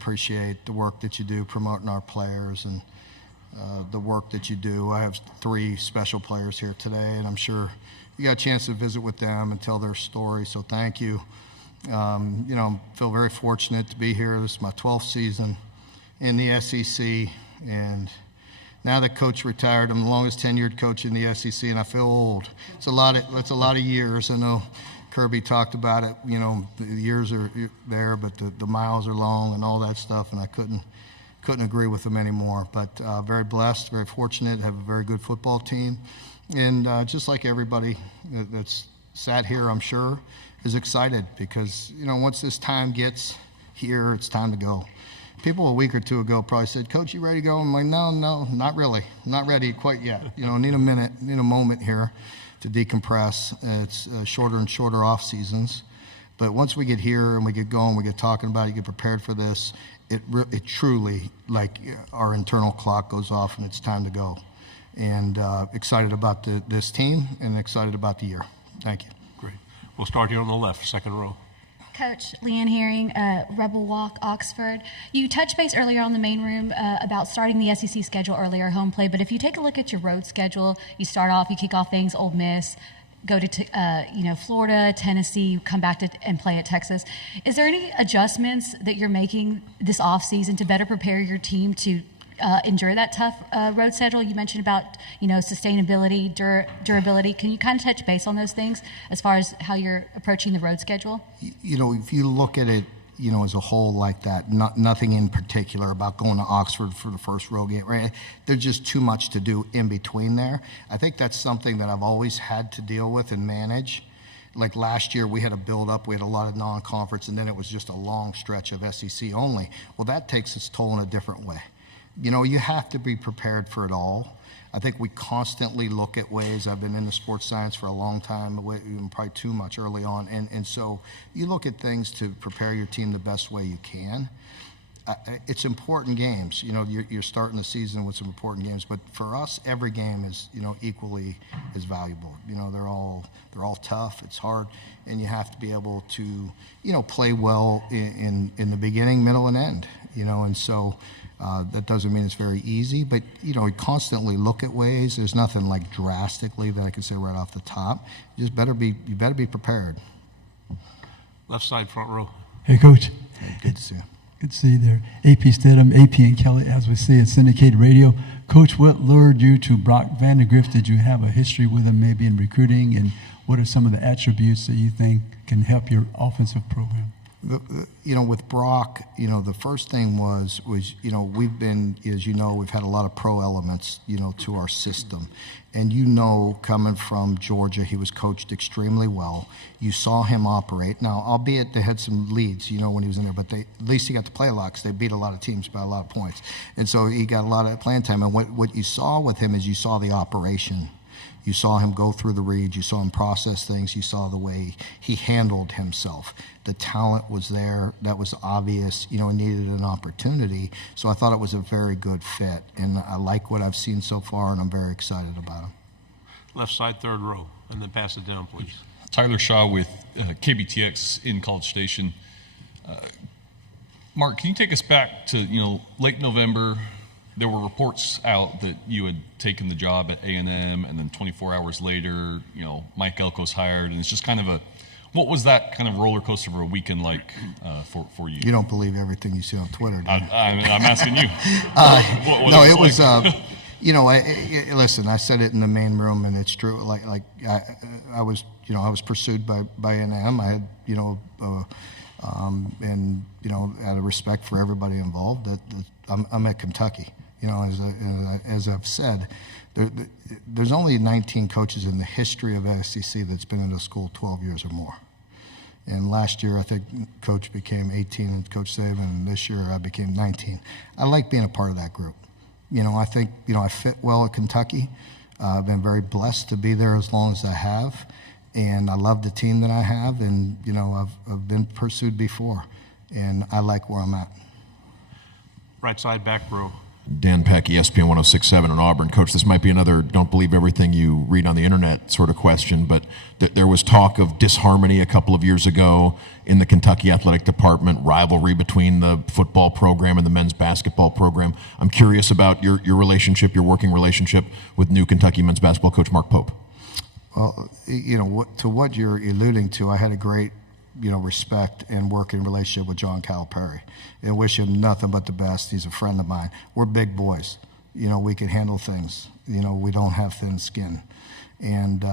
appreciate the work that you do promoting our players and the work that you do. I have 3 special players here today, and I'm sure you got a chance to visit with them and tell their story, so thank you. Feel very fortunate to be here. This is my 12th season in the SEC, and now that Coach retired, I'm the longest tenured coach in the SEC, and I feel old. It's a lot of years. I know Kirby talked about it. The years are there, but the miles are long and all that stuff, and I couldn't agree with them anymore. But very blessed, very fortunate to have a very good football team, and just like everybody that's sat here, I'm sure, is excited because once this time gets here, it's time to go. People a week or two ago probably said, "Coach, you ready to go?" I'm like, no, not really. Not ready quite yet. Need a minute, need a moment here to decompress. It's shorter and shorter off seasons. But once we get here and we get going, we get talking about it, get prepared for this, it truly, like our internal clock goes off and it's time to go. And excited about this team and excited about the year. Thank you. Great. We'll start here on the left, second row. Coach, Leanne Herring, Rebel Walk, Oxford. You touched base earlier on the main room about starting the SEC schedule earlier, home play. But if you take a look at your road schedule, you start off, you kick off things, Ole Miss, go to Florida, Tennessee, come back and play at Texas. Is there any adjustments that you're making this off season to better prepare your team to endure that tough road schedule? You mentioned about sustainability, durability. Can you kind of touch base on those things as far as how you're approaching the road schedule? If you look at it, as a whole like that, nothing in particular about going to Oxford for the first road game, right? There's just too much to do in between there. I think that's something that I've always had to deal with and manage. Like last year, we had a build-up. We had a lot of non-conference, and then it was just a long stretch of SEC only. Well, that takes its toll in a different way. You have to be prepared for it all. I think we constantly look at ways. I've been into sports science for a long time, probably too much early on. And so you look at things to prepare your team the best way you can. It's important games. You're starting the season with some important games. But for us, every game is, equally as valuable. They're all tough. It's hard. And you have to be able to, play well in the beginning, middle, and end. And so that doesn't mean it's very easy, but we constantly look at ways. There's nothing like drastically that I can say right off the top. You better be prepared. Left side, front row. Hey, Coach. Hey, good to see you. Good to see you there. AP Stedham, AP and Kelly, as we see at syndicated radio. Coach, what lured you to Brock Vandegrift? Did you have a history with him maybe in recruiting, and what are some of the attributes that you think can help your offensive program? With Brock, the first thing was we've been, as we've had a lot of pro elements, to our system. And coming from Georgia, he was coached extremely well. You saw him operate. Now, albeit they had some leads, when he was in there, but at least he got to play a lot because they beat a lot of teams by a lot of points. And so he got a lot of playing time. And what you saw with him is you saw the operation. You saw him go through the reads. You saw him process things. You saw the way he handled himself. The talent was there. That was obvious. He needed an opportunity. So I thought it was a very good fit. And I like what I've seen so far, and I'm very excited about him. Left side, third row, and then pass it down, please. Tyler Shaw with KBTX in College Station. Mark, can you take us back to, late November? There were reports out that you had taken the job at A&M, and then 24 hours later, Mike Elko's hired, and it's just kind of what was that kind of roller coaster of a weekend like for you? You don't believe everything you see on Twitter, do you? I'm asking you. It was listen, I said it in the main room, and it's true. I was pursued by A&M. I had, and out of respect for everybody involved, I'm at Kentucky. As I've said, there's only 19 coaches in the history of SEC that's been in a school 12 years or more. And last year, I think Coach became 18 and Coach Saban, and this year I became 19. I like being a part of that group. I think, I fit well at Kentucky. I've been very blessed to be there as long as I have. And I love the team that I have, and, I've been pursued before. And I like where I'm at. Right side, back row. Dan Peck, ESPN 106.7 in Auburn. Coach, this might be another don't believe everything you read on the internet sort of question, but there was talk of disharmony a couple of years ago in the Kentucky athletic department, rivalry between the football program and the men's basketball program. I'm curious about your relationship, your working relationship with new Kentucky men's basketball coach Mark Pope. Well, to what you're alluding to, I had a great, respect and working relationship with John Calipari, and wish him nothing but the best. He's a friend of mine. We're big boys. We can handle things. We don't have thin skin. And,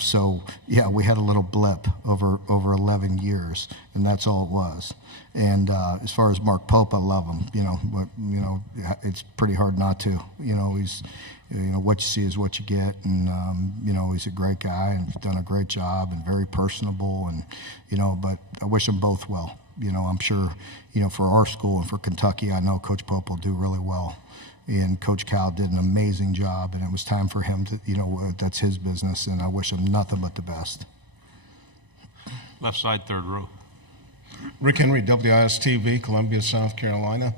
so, yeah, we had a little blip over 11 years, and that's all it was. And as far as Mark Pope, I love him, but, it's pretty hard not to. He's, what you see is what you get, and, he's a great guy and done a great job and very personable, and, but I wish them both well. I'm sure, for our school and for Kentucky, I know Coach Pope will do really well. And Coach Cal did an amazing job, and it was time for him to, that's his business, and I wish him nothing but the best. Left side, third row. Rick Henry, WIS-TV, Columbia, South Carolina.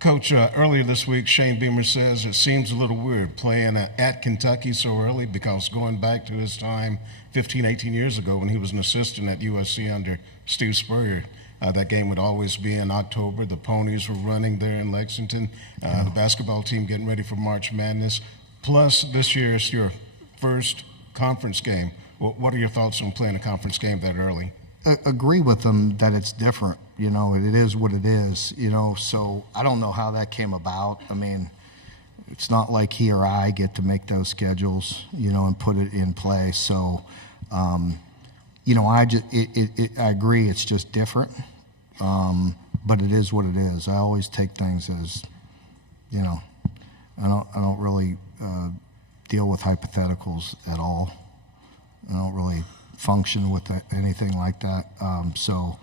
Coach, earlier this week, Shane Beamer says it seems a little weird playing at Kentucky so early, because going back to his time 15, 18 years ago when he was an assistant at USC under Steve Spurrier, that game would always be in October. The Ponies were running there in Lexington. The basketball team getting ready for March Madness. Plus, this year is your first conference game. What are your thoughts on playing a conference game that early? Agree with them that it's different. It is what it is. So I don't know how that came about. I mean, it's not like he or I get to make those schedules, and put it in place. So, I agree. It's just different. But it is what it is. I always take things as, I don't really deal with hypotheticals at all. I don't really function with anything like that. So,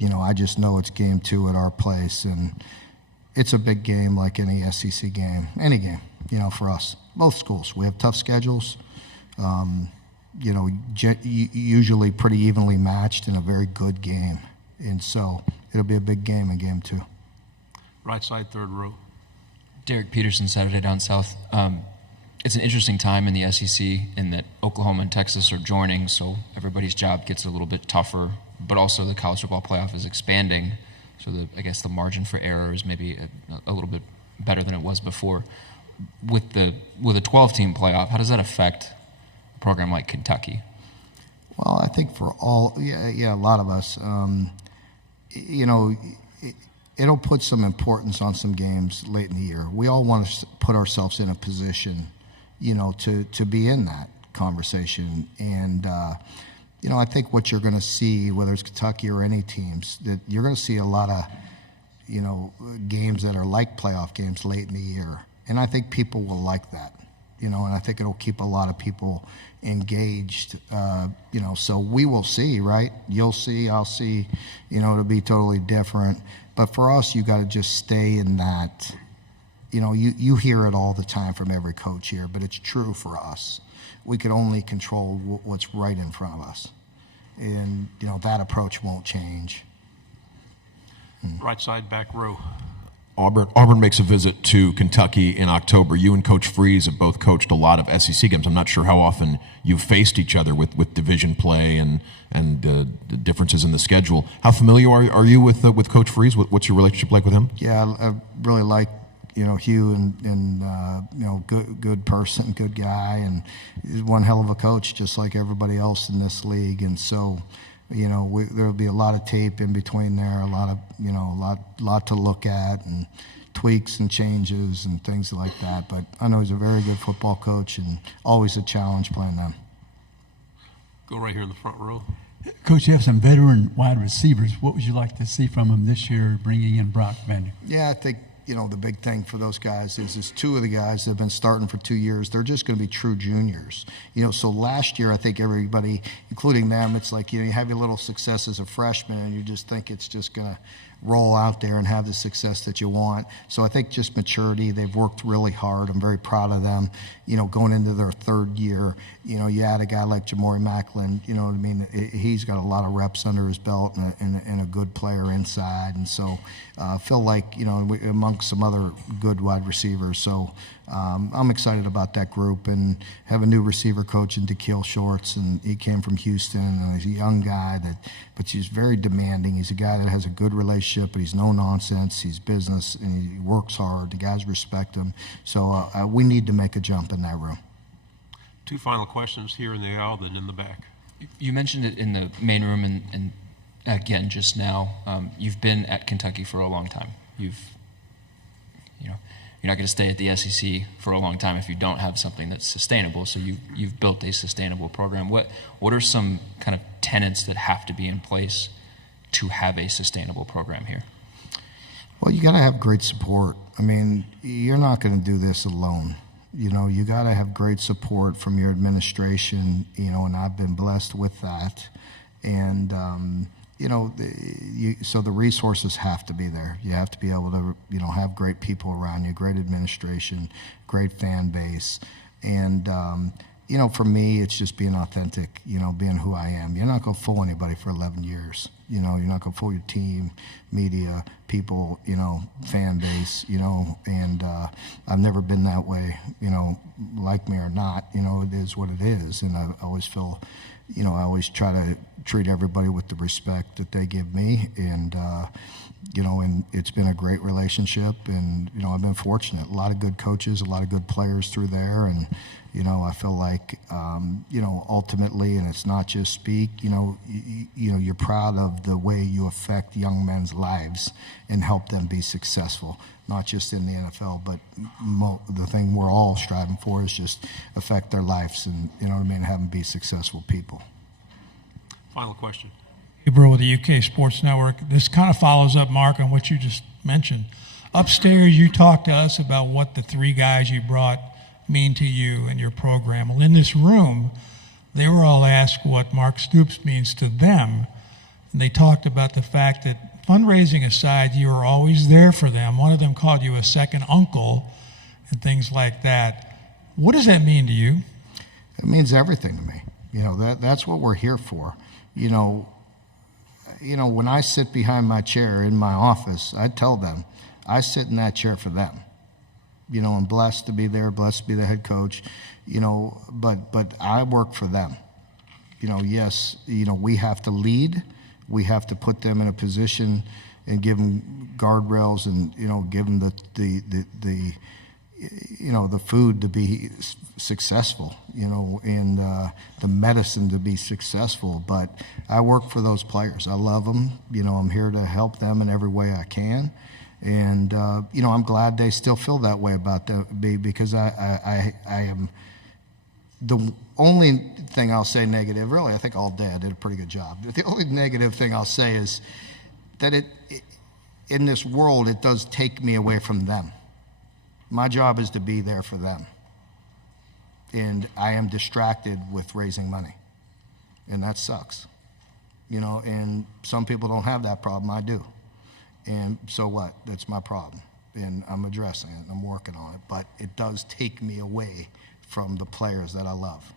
I just know it's game 2 at our place, and it's a big game like any SEC game, any game, for us. Both schools. We have tough schedules, usually pretty evenly matched in a very good game. And so it'll be a big game in game 2. Right side, third row. Derek Peterson, Saturday Down South. It's an interesting time in the SEC in that Oklahoma and Texas are joining, so everybody's job gets a little bit tougher, but also the college football playoff is expanding, so I guess the margin for error is maybe a little bit better than it was before. With a 12-team playoff, how does that affect a program like Kentucky? Well, I think for a lot of us, it'll put some importance on some games late in the year. We all want to put ourselves in a position, to be in that conversation. And, I think what you're going to see, whether it's Kentucky or any teams, that you're going to see a lot of, games that are like playoff games late in the year. And I think people will like that, and I think it'll keep a lot of people engaged, so we will see, right? You'll see, I'll see, it'll be totally different. But for us, you got to just stay in that, you hear it all the time from every coach here, but it's true for us. We can only control what's right in front of us. And, that approach won't change. Right side, back row. Auburn makes a visit to Kentucky in October. You and Coach Freeze have both coached a lot of SEC games. I'm not sure how often you've faced each other with division play and the differences in the schedule. How familiar are you with Coach Freeze? What's your relationship like with him? Yeah, I really like Hugh and good person, good guy, and he's one hell of a coach, just like everybody else in this league. And so, there'll be a lot of tape in between there, a lot of, lot to look at, and tweaks and changes and things like that. But I know he's a very good football coach, and always a challenge playing them. Go right here in the front row. Coach, you have some veteran wide receivers. What would you like to see from them this year, bringing in Brock Vander? Yeah, I think, the big thing for those guys is 2 of the guys that have been starting for 2 years, they're just going to be true juniors. So last year, I think everybody, including them, it's like, you have your little success as a freshman, and you just think it's just going to roll out there and have the success that you want. So I think just maturity, they've worked really hard. I'm very proud of them. Going into their third year, you add a guy like Jamori Macklin, you know what I mean? He's got a lot of reps under his belt and a good player inside. And so I feel like, amongst some other good wide receivers. So I'm excited about that group, and have a new receiver coach in DeKeel Shorts, and he came from Houston, and he's a young guy but he's very demanding. He's a guy that has a good relationship, but he's no nonsense. He's business, and he works hard. The guys respect him. So we need to make a jump in that room. Two final questions here in the aisle, then in the back. You mentioned it in the main room and again just now. You've been at Kentucky for a long time. You're not going to stay at the SEC for a long time if you don't have something that's sustainable. So you've built a sustainable program. What are some kind of tenets that have to be in place to have a sustainable program here? Well, you got to have great support. I mean, you're not going to do this alone. You got to have great support from your administration, and I've been blessed with that. And, so the resources have to be there. You have to be able to, have great people around you, great administration, great fan base. And, for me, it's just being authentic, being who I am. You're not going to fool anybody for 11 years. You're not going to fool your team, media, people, fan base, and I've never been that way, like me or not, it is what it is. And I always feel, I always try to treat everybody with the respect that they give me. And, and it's been a great relationship. And, I've been fortunate. A lot of good coaches, a lot of good players through there. And, I feel like, ultimately, and it's not just speak, you're proud of the way you affect young men's lives and help them be successful, not just in the NFL, but the thing we're all striving for is just affect their lives and, have them be successful people. Final question. Gabriel with the UK Sports Network. This kind of follows up, Mark, on what you just mentioned. Upstairs, you talked to us about what the three guys you brought mean to you and your program. Well, in this room, they were all asked what Mark Stoops means to them. And they talked about the fact that, fundraising aside, you were always there for them. One of them called you a second uncle and things like that. What does that mean to you? It means everything to me. That's what we're here for. When I sit behind my chair in my office, I tell them, I sit in that chair for them. I'm blessed to be there, blessed to be the head coach, but I work for them. Yes, we have to lead. We have to put them in a position and give them guardrails and, give them the food to be successful, and the medicine to be successful. But I work for those players. I love them. I'm here to help them in every way I can. And, I'm glad they still feel that way about me, because I am the only thing I'll say negative, really, I think all day I did a pretty good job. The only negative thing I'll say is that in this world, it does take me away from them. My job is to be there for them. And I am distracted with raising money. And that sucks. And some people don't have that problem. I do. And so what? That's my problem. And I'm addressing it, and I'm working on it. But it does take me away from the players that I love.